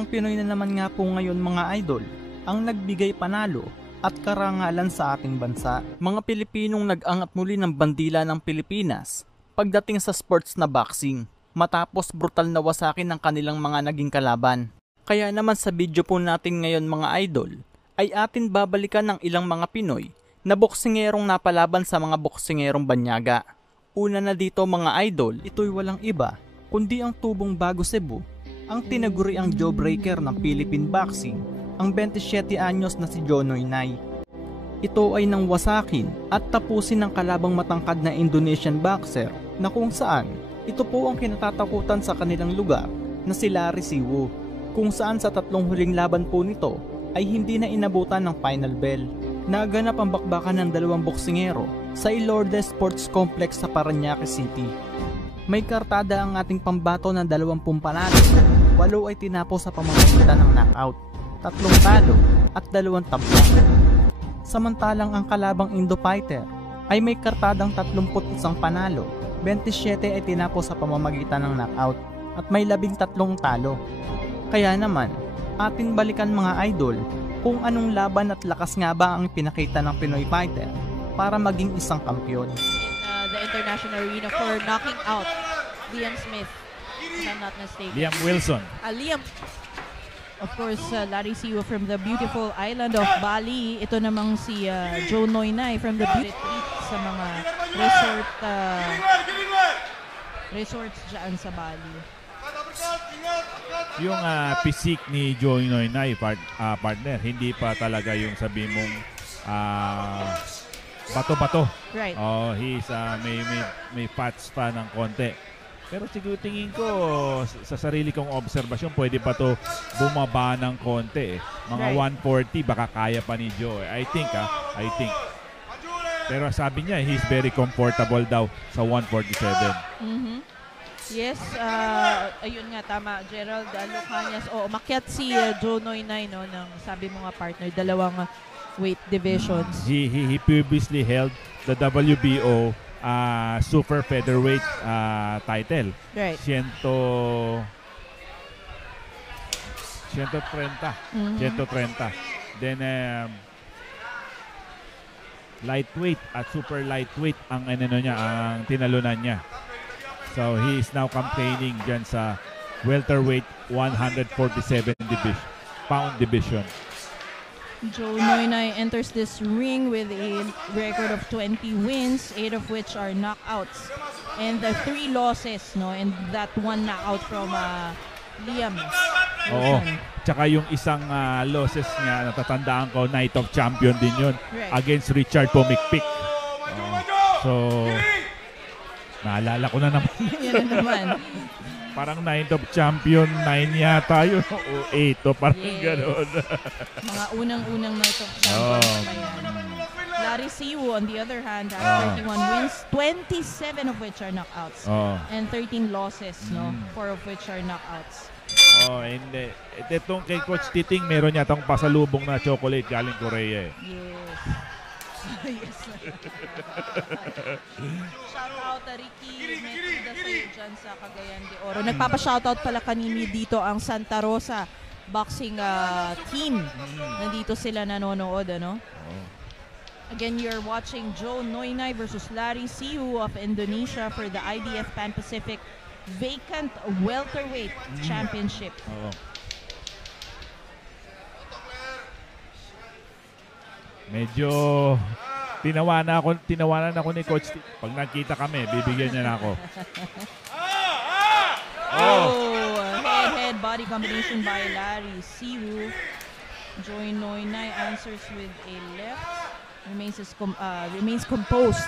Isang Pinoy na naman nga po ngayon mga idol ang nagbigay panalo at karangalan sa ating bansa. Mga Pilipinong nag-angat muli ng bandila ng Pilipinas pagdating sa sports na boxing matapos brutal na wasakin ng kanilang mga naging kalaban. Kaya naman sa video po natin ngayon mga idol ay atin babalikan ng ilang mga Pinoy na boksingerong napalaban sa mga boksingerong banyaga. Una na dito mga idol, ito'y walang iba kundi ang tubong Bago Cebu, ang tinaguri ang jawbreaker ng Philippine boxing, ang 27 anyos na si Joe Noynoy. Ito ay nang wasakin at tapusin ng kalabang matangkad na Indonesian boxer na kung saan ito po ang kinatatakutan sa kanilang lugar na si Larry Siwu, kung saan sa tatlong huling laban po nito ay hindi na inabutan ng final bell. Naganap ang bakbakan ng dalawang boksingero sa Ilorde Sports Complex sa Parañaque City. May kartada ang ating pambato ng 20 panalo, 8 ay tinapos sa pamamagitan ng knockout, 3 talo at 2 tabla. Samantalang ang kalabang Indo-fighter ay may kartadang 31 panalo, 27 ay tinapos sa pamamagitan ng knockout at may 13 talo. Kaya naman, atin balikan mga idol kung anong laban at lakas nga ba ang pinakita ng Pinoy fighter para maging isang kampiyon. The international arena for knocking out Liam Smith, if I'm not mistaken. Liam Wilson. Liam, of course, Larry Siwu from the beautiful island of Bali. Ito namang si Joe Noynoy from the retreat sa mga resorts dyan sa Bali. Yung physique ni Joe Noynoy, partner, hindi pa talaga yung sabi mong bato-bato. Right. Oh, he's may fats pa ng konti. Pero siguro tingin ko sa sarili kong obserbasyon, pwede pa to bumaba ng konti eh. Mga right. 140 baka kaya pa ni Joe. I think. Pero sabi niya, he's very comfortable daw sa 147. Yes, ayun nga, tama, Gerald Lucanias. Umakyat si Joe Noynoy, no, ng sabi mo nga partner, dalawang weight divisions. He previously held the WBO super featherweight title. Right. 130. 130. Then lightweight at super lightweight ang ang tinalunan niya. So he is now campaigning dyan sa welterweight 147 pound division. Joe Noynoy enters this ring with a record of 20 wins, 8 of which are knockouts, and 3 losses, no, and that 1 knockout from Liam. Oo. Tsaka yung isang losses niya, natatandaan ko, Night of Champion din yun, right, against Richard Pumikpik. So, naalala ko na naman. Yan na naman. Parang Night of Champion 9 yata yun. O 8 o parang gano'n. Mga unang-unang Night of Champion pa yan. Larry Siwu, on the other hand, has 31 wins, 27 of which are knockouts. And 13 losses, no? 4 of which are knockouts. And itong kay Coach Titing, meron yatang pasalubong na chocolate galing Korea eh. Yes. Yes. Shoutout Ricky Metida sa'yo dyan sa Cagayan de Oro. Nagpapa-shoutout pala kanini dito ang Santa Rosa boxing team. Nandito sila nanonood, ano? Again, you're watching Joe Noynoy versus Larry Siwu of Indonesia for the IBF Pan Pacific Vacant Welterweight Championship. Medyo tinawanan ako ni Coach. Pag nakita kami, bibigyan niya na ako. Head-head body combination by Larry Siwu. Joe Noynoy answers with a left. Remains composed.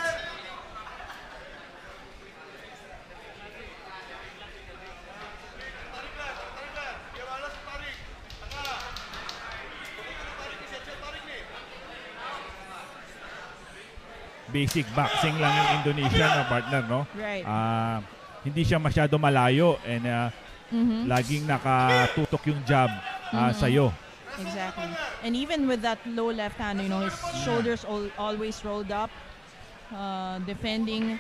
Basic boxing lang yung Indonesia na partner, no? Right. Hindi siya masyado malayo and laging nakatutok yung jab sa'yo. Exactly. And even with that low left hand, you know, his shoulders always rolled up, defending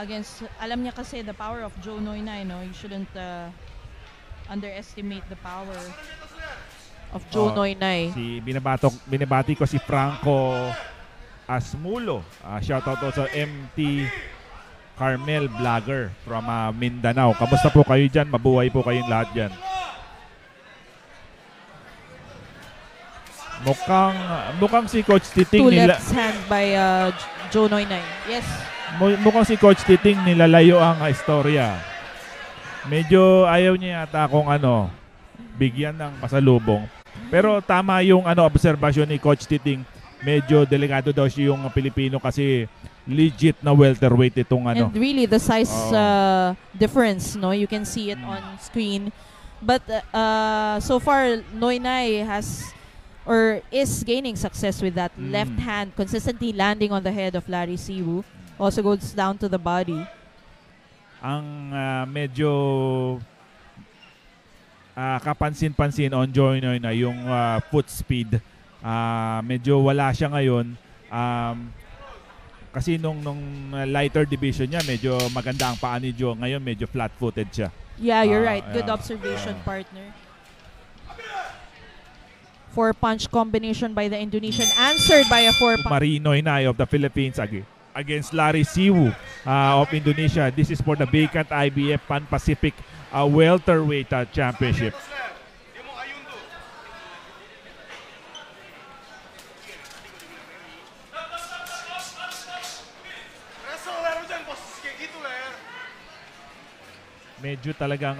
against, alam niya kasi the power of Joe Noynoy, no? You shouldn't underestimate the power of Joe Noynay. Binabati ko si Franco Asmulo. Shoutout also MT Carmel Vlogger from Mindanao. Kamusta po kayo dyan? Mabuhay po kayong lahat dyan. Mukhang si Coach Titing Two left hand by Joe Noynay. Yes. Mukhang si Coach Titing nilalayo ang istorya. Medyo ayaw niya yata akong bigyan ng pasalubong. Pero tama yung obserbasyon ni Coach Titing. Medyo delikado daw siya yung Pilipino kasi legit na welterweight itong And really the size difference, no? You can see it on screen. But so far Noynay is gaining success with that left hand, consistently landing on the head of Larry Siwu. Also goes down to the body. Ang medyo kapansin-pansin on Joe Noynay yung foot speed. Medyo wala siya ngayon. Kasi nung lighter division niya, medyo maganda ang paa ni Joe. Ngayon medyo flat-footed siya. Yeah, you're right. Good observation, partner. 4-punch combination by the Indonesian, answered by a 4-punch. Noynay of the Philippines against Larry Siwu of Indonesia. This is for the vacant IBF Pan-Pacific welterweight championship. Medyo talagang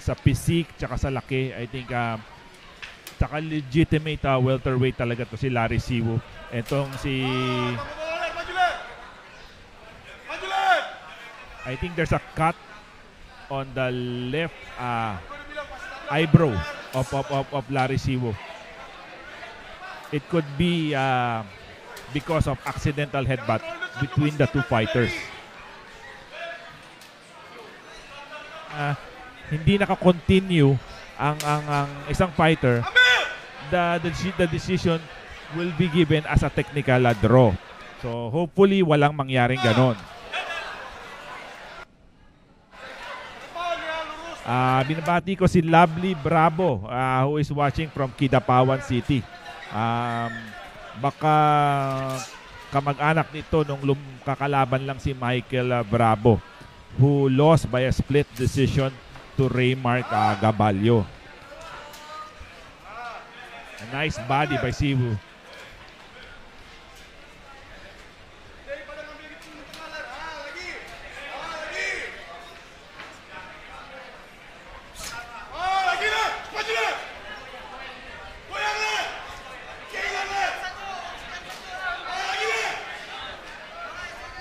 sa physique tsaka sa laki, I think tsaka legitimate welterweight talaga to si Larry Siwu. Etong si I think there's a cut on the left eyebrow of Larry Siwu. It could be because of accidental headbutt between the two fighters. Hindi naka-continue ang isang fighter. The decision will be given as a technical draw. So hopefully walang mangyaring ganon. Binabati ko si Lovely Bravo who is watching from Kidapawan City. Baka kamag-anak nito nung kakalaban lang si Michael Bravo, who lost by a split decision to Raymark Gabalio. A nice body by Siwu.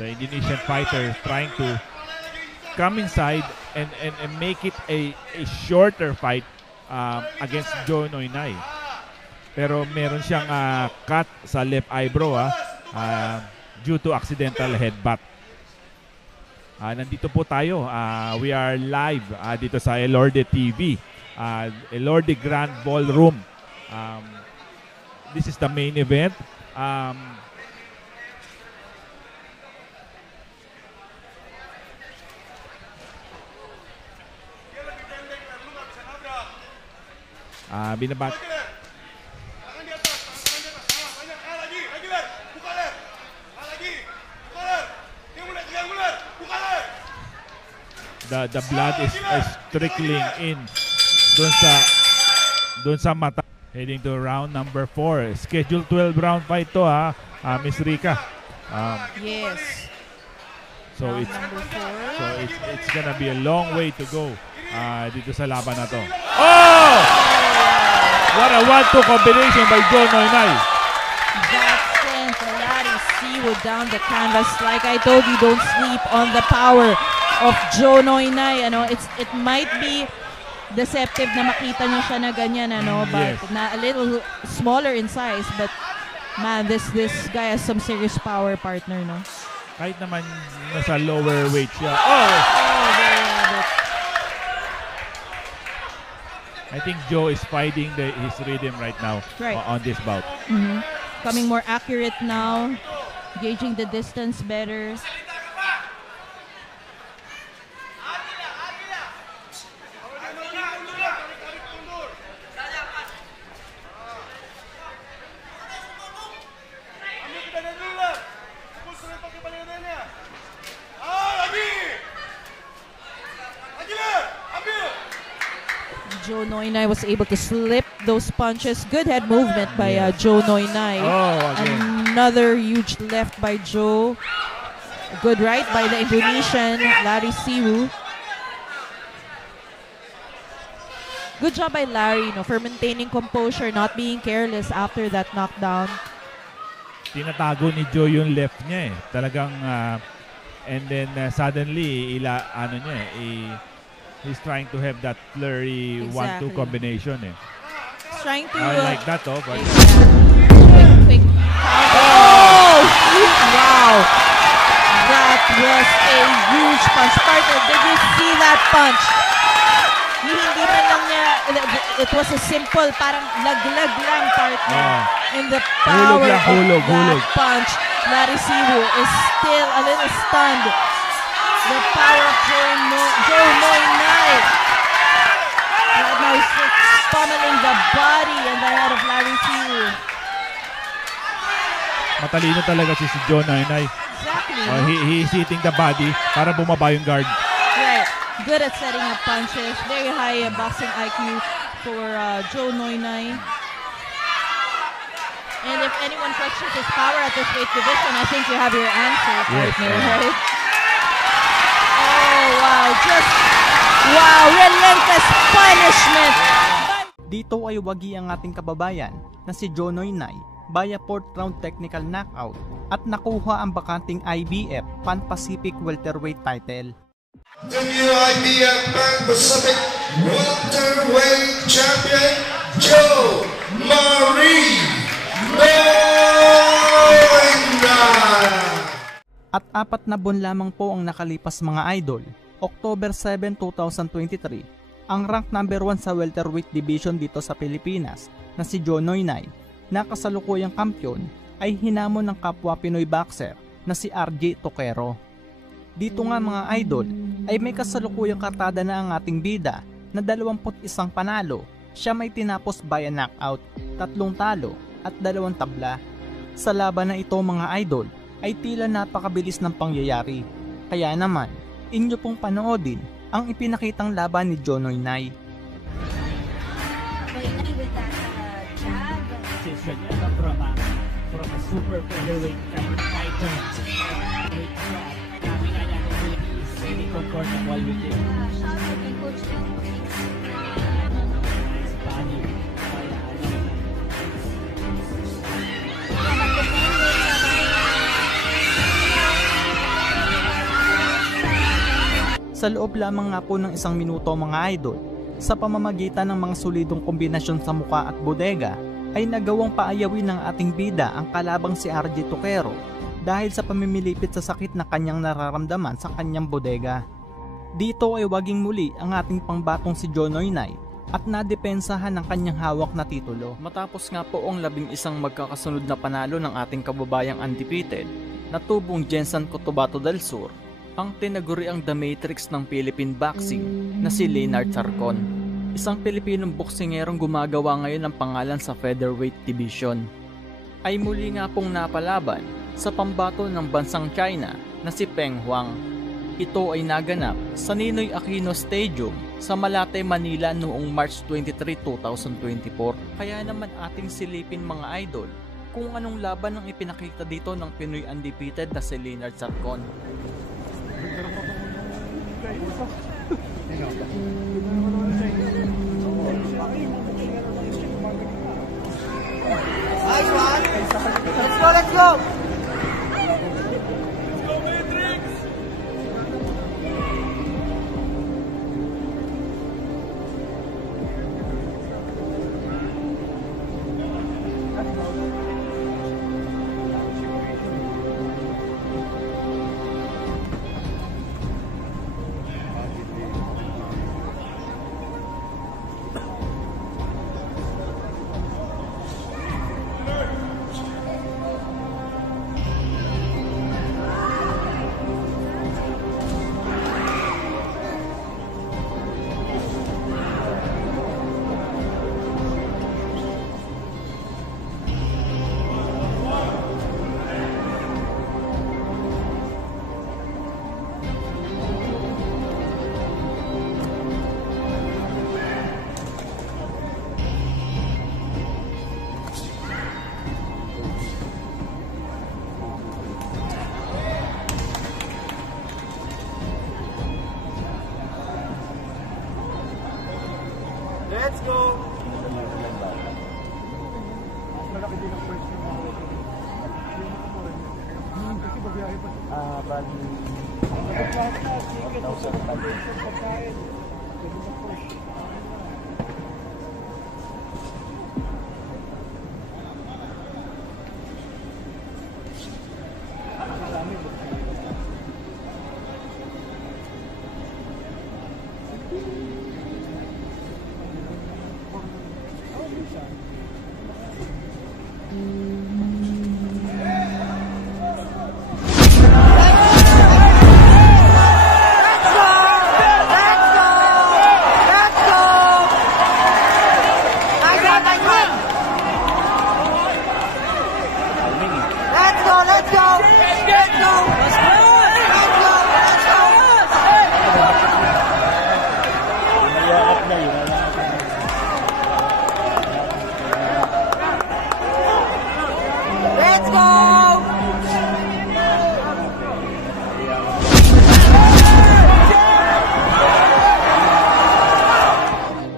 The Indonesian fighter trying to come inside and make it a shorter fight against Joe Noynay. Pero meron siyang cut sa left eyebrow due to accidental headbutt. Nandito po tayo. We are live dito sa Elorde TV. Elorde Grand Ballroom. This is the main event. Binabat the blood is trickling in doon sa mata. Heading to round number 4. Schedule 12 round fight to Miss Rica. Yes. So it's gonna be a long way to go dito sa laban na to. Oh! What a 1-2 combination by Joe Noynay. That sends Larry Siwu down the canvas. Like I told you, don't sleep on the power of Joe Noynay. It might be deceptive na makita niyo siya na ganyan, but yes, na a little smaller in size. But man, this guy has some serious power, partner, no? Kahit naman nasa lower weight siya. There you have it. I think Joe is finding his rhythm right now on this bout. Coming more accurate now, gauging the distance better. Joe Noynay was able to slip those punches. Good head movement by Joe Noynay. Another huge left by Joe. Good right by the Indonesian, Larry Siwu. Good job by Larry for maintaining composure, not being careless after that knockdown. Tinatago ni Joe yung left niya Talagang and then suddenly he's trying to have that flurry 1-2 combination He's trying to like that but quick. Oh! Wow! That was a huge punch. Partner, did you see that punch? Hindi man lang niya, it was a simple, parang laglag lang, partner. And the power of that punch, Larry Siwu is still a little stunned. The power of Joe Noynay. Right now he's pummeling the body and the head of Larry Siwu. Matalino talaga si Joe Noynay. Exactly. He's hitting the body para bumaba yung guard. Right. Good at setting up punches. Very high boxing IQ for Joe Noynay. And if anyone questions his power at this weight division, I think you have your answer, partner, right? Oh, wow. Relentless punishment. Dito ay wagi ang ating kababayan na si Joe Noynay via 4th round technical knockout at nakuha ang bakanting IBF Pan-Pacific welterweight title. The new IBF Pan-Pacific welterweight champion, Joe Marie Noynay. At 4 na buwan lamang po ang nakalipas mga idol. October 7, 2023, ang rank number 1 sa welterweight division dito sa Pilipinas na si Joe Noynay, na kasalukuyang kampyon, ay hinamon ng kapwa Pinoy boxer na si RJ Toquero. Dito nga mga idol ay may kasalukuyang kartada na ang ating bida na 21 panalo, siya may tinapos via knockout, 3 talo at 2 tabla. Sa laban na ito mga idol ay tila napakabilis ng pangyayari, kaya naman inyo pong panoodin ang ipinakitang laban ni Joe Noynay. From a super featherweight fighter. Kami na yan is really comfortable with it. Shout out kay Coach Leo. Nice body. Sa loob lamang nga po ng 1 minuto mga idol, sa pamamagitan ng mga solidong kombinasyon sa muka at bodega, ay nagawang paayawin ng ating bida ang kalabang si RJ Toquero dahil sa pamimilipit sa sakit na kanyang nararamdaman sa kanyang bodega. Dito ay waging muli ang ating pangbatong si Joe Noynay at nadepensahan ng kanyang hawak na titulo. Matapos nga po ang 11 magkakasunod na panalo ng ating kababayang undefeated na tubong Jensen Cotabato del Sur, ang tinaguriang The Matrix ng Philippine Boxing na si Leonard Zarcon. Isang Pilipinong boksingerong gumagawa ngayon ng pangalan sa featherweight division, ay muli nga pong napalaban sa pambato ng bansang China na si Peng Huang. Ito ay naganap sa Ninoy Aquino Stadium sa Malate, Manila noong March 23, 2024. Kaya naman ating silipin mga idol kung anong laban ang ipinakita dito ng Pinoy undefeated na si Leonard Zarcon. Let's go! Bali, 1,000 pagkain.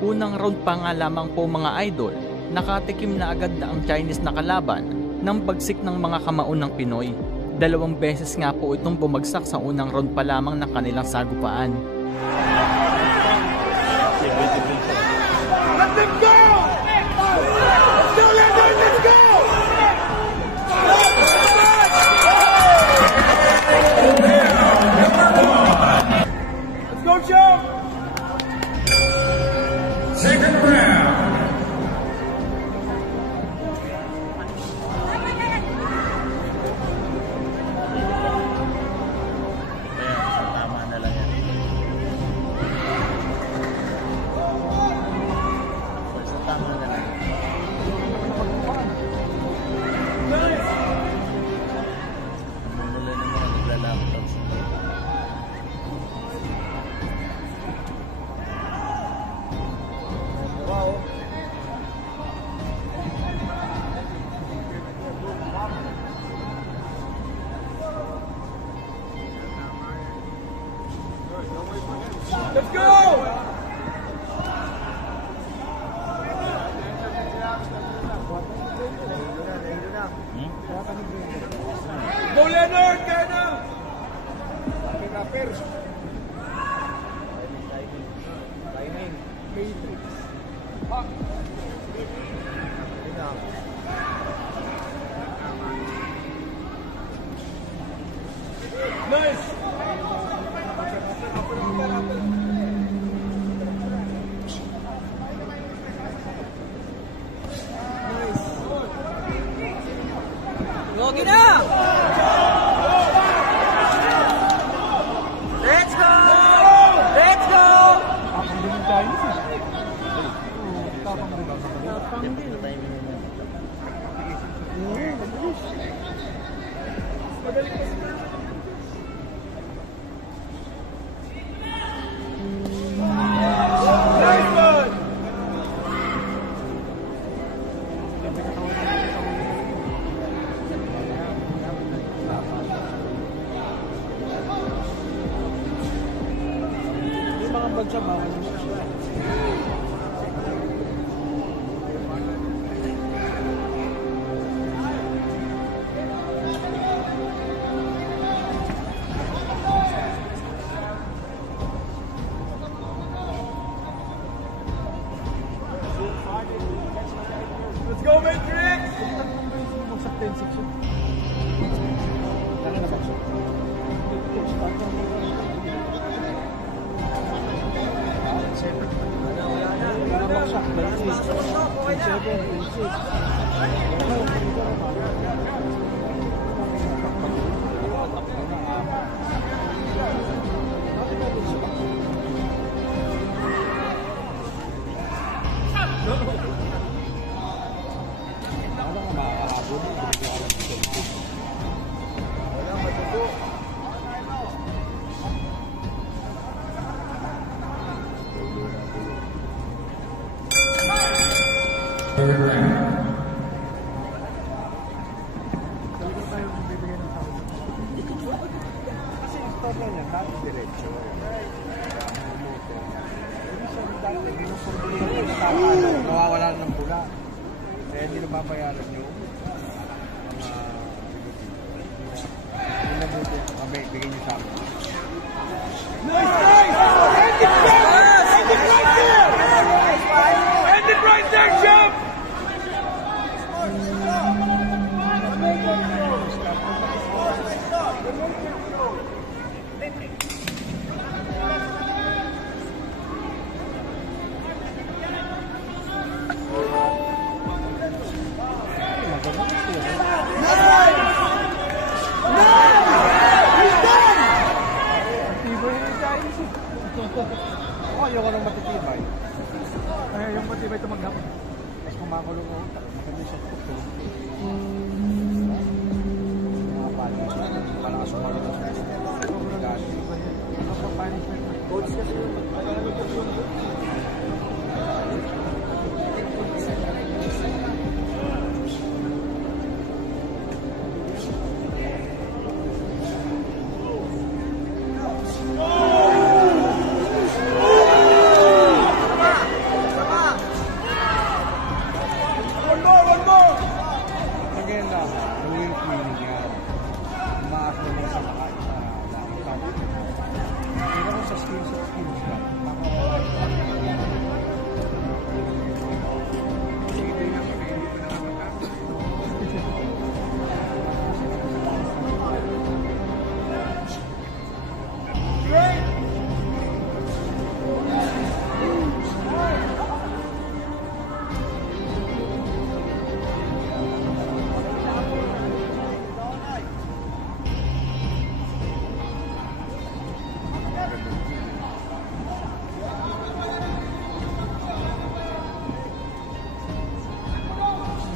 Unang round pa nga lamang po mga idol, nakatikim na agad na ang Chinese na kalaban ng bagsik ng mga kamaunang Pinoy. 2 beses nga po itong bumagsak sa unang round pa lamang ng kanilang sagupaan. Let them go! Let's go, Leonard! Let's go! Let's go, Joe! Second round. Let's go! Go, Leonard! Kaya na! Timing. Matrix. Nice! Logi na! Let's go! Let's go! Let's go, Matrix! Nawawala ng pula. Kaya hindi nababayaran yung mga pinabuti. makulong ako. Maganda sa puto. Mga pali. Malakas sumalit sa coach kasi yun.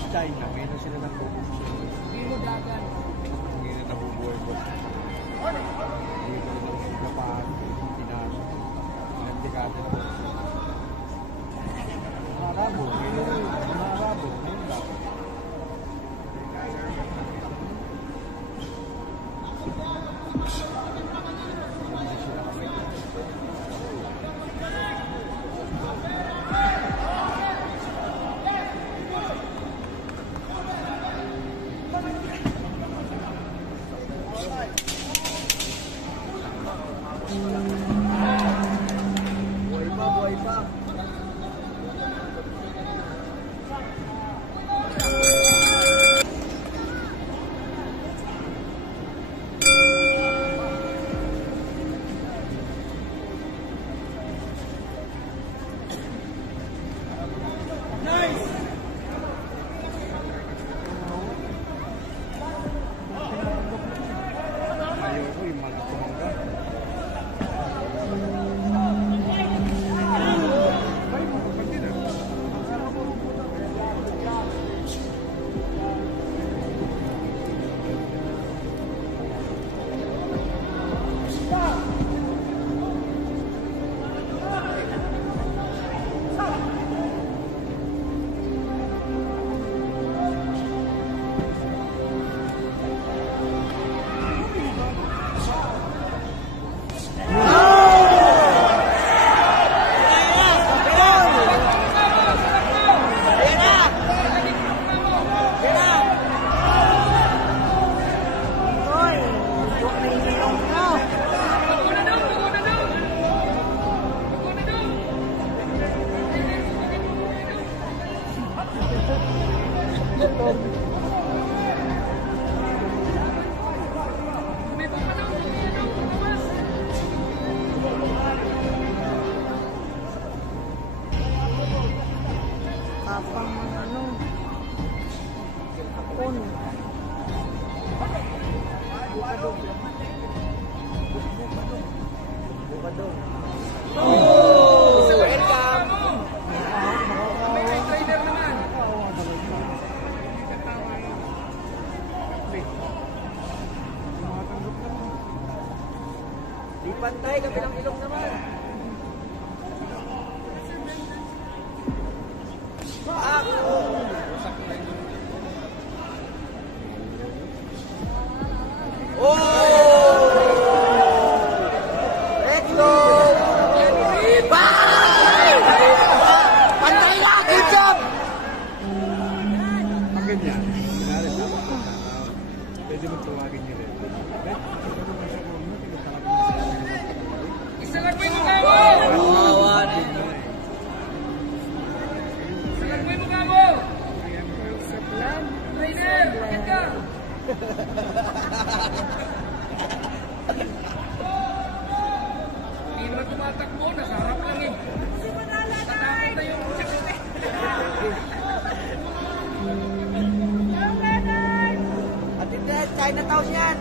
China, meron sila ng focus. Hindi mo dagan. Hindi na nabubuhay ko. Hindi ko na Japan, Pinas, ilang dekada na. Mga Arabo, mga Arabo, ngayon dapat. Buhay pa. Ayoko yung mga tumangga. Kapang ano, kapon. Bukadong. Bukadong. Welcome! May trainer naman. Di pantay, kabilang ilong naman. Let's go! Bye! Pantay lang! Good job! Pag ganyan, kunwari, dapat pwede mo tawagin nyo rin. Isa lang may mukha mo! Kawawa din. Isa lang may mukha mo! Trainer, bakit ka? Hindi naman tumatakbo, nasa harap lang eh. Tatakot na yung sakit eh. At hindi, Chinatown yan.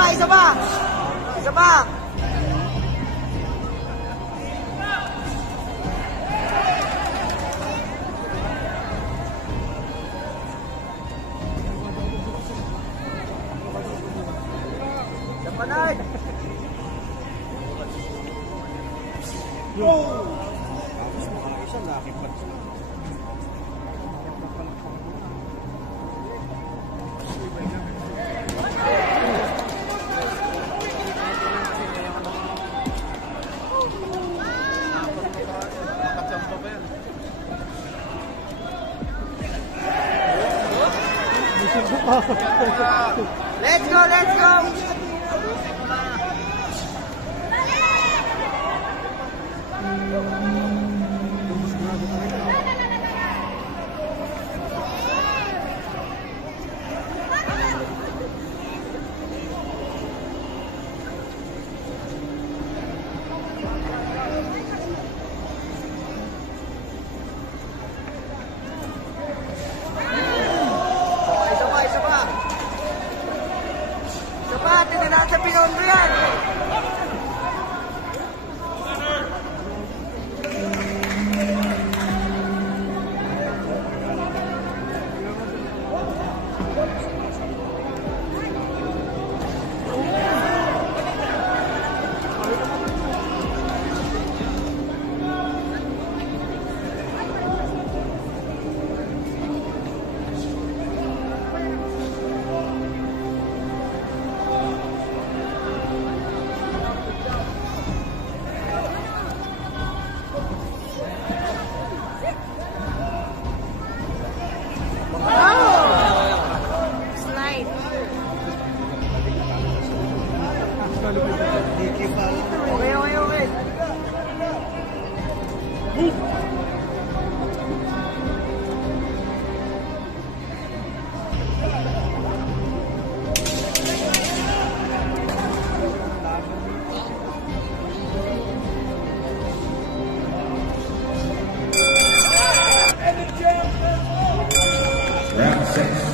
pa, isa pa. Isa pa. Isa pa na. Tapos mga isa, nakipat. Let's go, let's go. Nasa Pinondo yan. Okay. Round 6.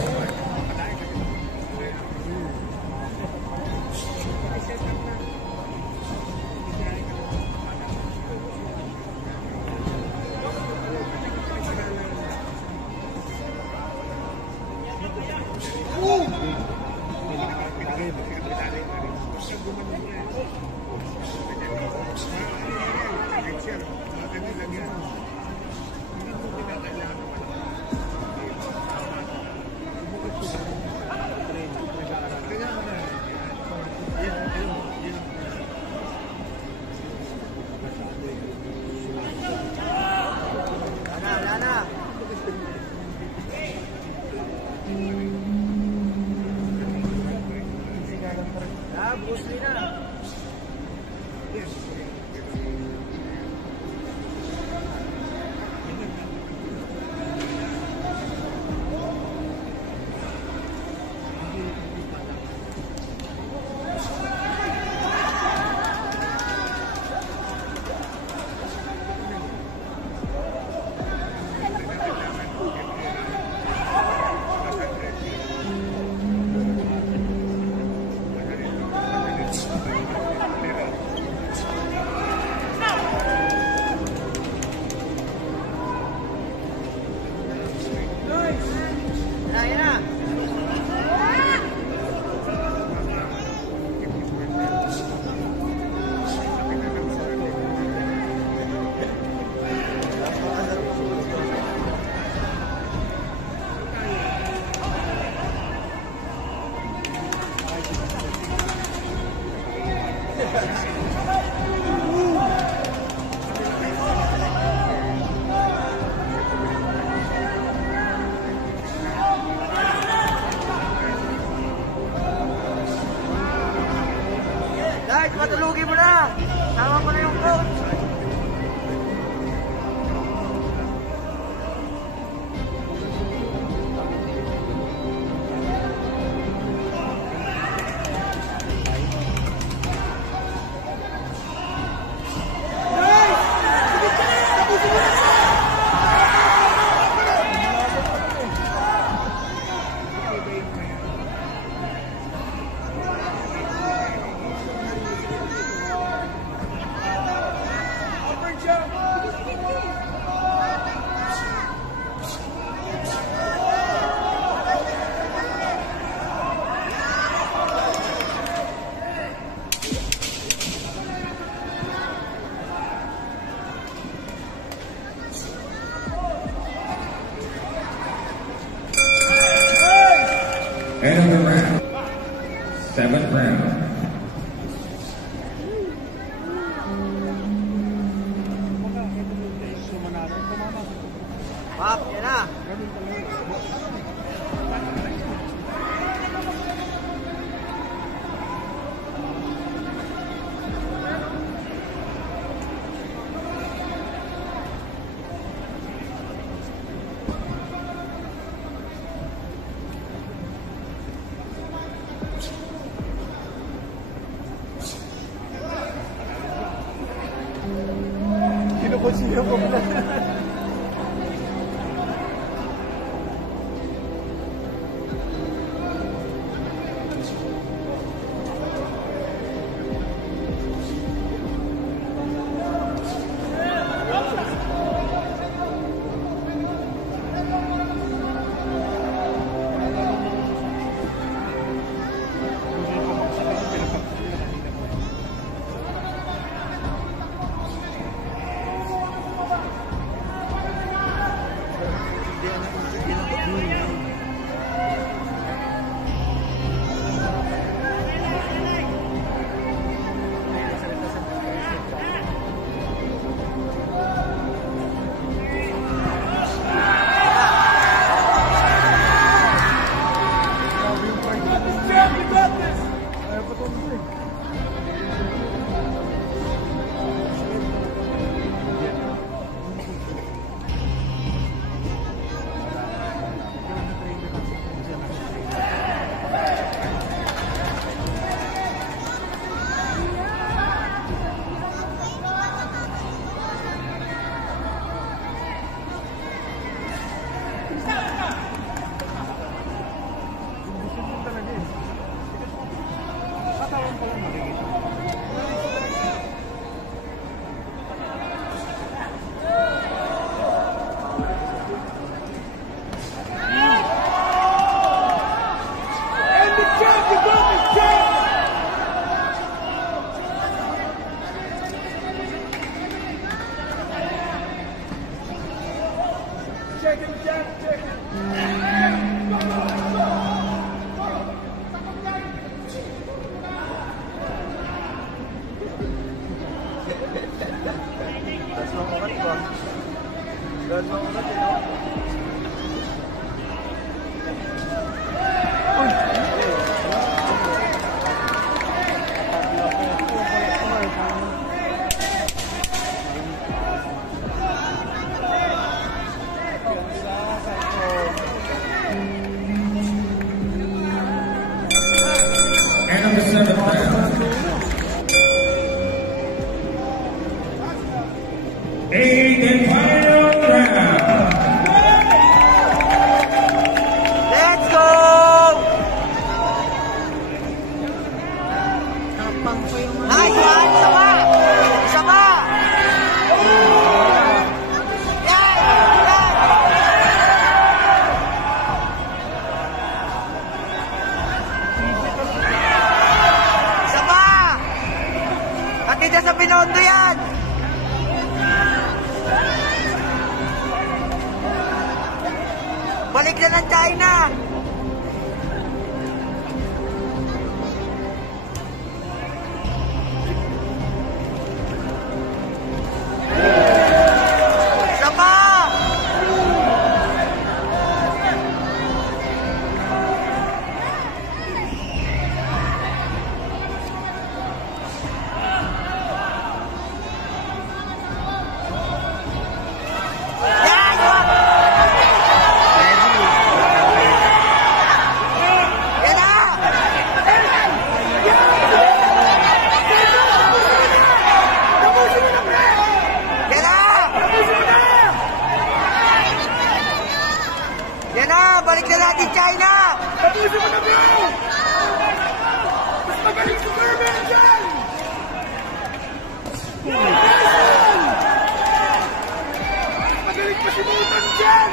Guys, matulugin mo na. Tama mo na yung coach. Balik na ng China! Sama! Yan na! Balik na natin China! Tapusin mo na bro! Mas magaling si Superman dyan! Yes! Mas magaling pa si Mutan dyan!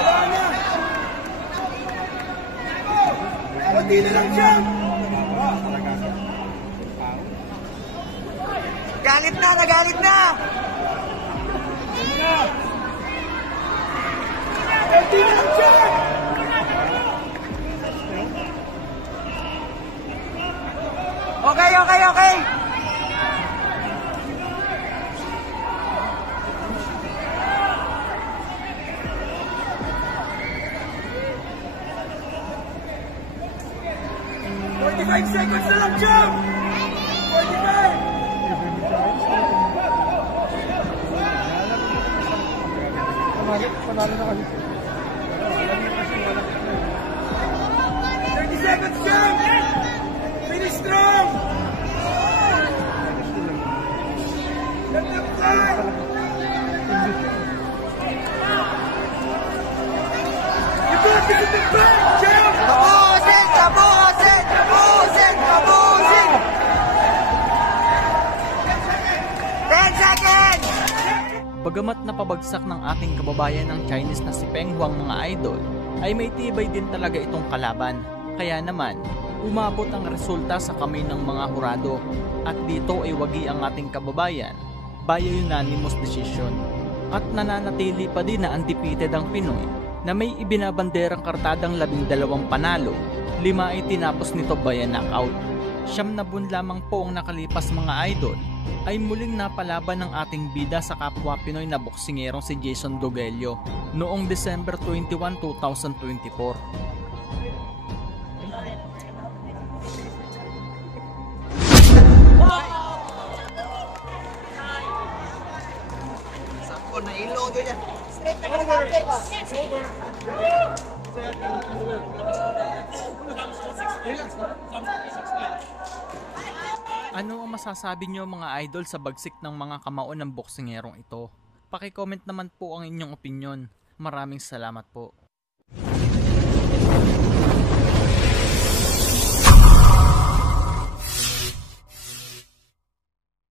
Wala na! Pati na lang dyan! Galit na! Nagalit na! Pati na lang dyan! Okay, okay, okay! "45 seconds na lang, Jam! 45! Panalo na kasi. 30 seconds, Jam! Finish strong! Bagamat napabagsak ng ating kababayan ng Chinese na si Peng Huang mga idol, ay may tibay din talaga itong kalaban. Kaya naman, umabot ang resulta sa kamay ng mga hurado at dito ay wagi ang ating kababayan by unanimous decision. At nananatili pa din na undefeated ang Pinoy na may ibinabanderang kartadang 12 panalo, 5 ay tinapos nito by knockout. 9 na buwan lamang po ang nakalipas mga idol ay muling napalaban ng ating bida sa kapwa Pinoy na boksingerong si Jason Dogelio noong December 21, 2024. Sakto na ilo doon yan. Ano ang masasabi nyo mga idol sa bagsik ng mga kamao ng boksingerong ito? Paki-comment naman po ang inyong opinyon. Maraming salamat po.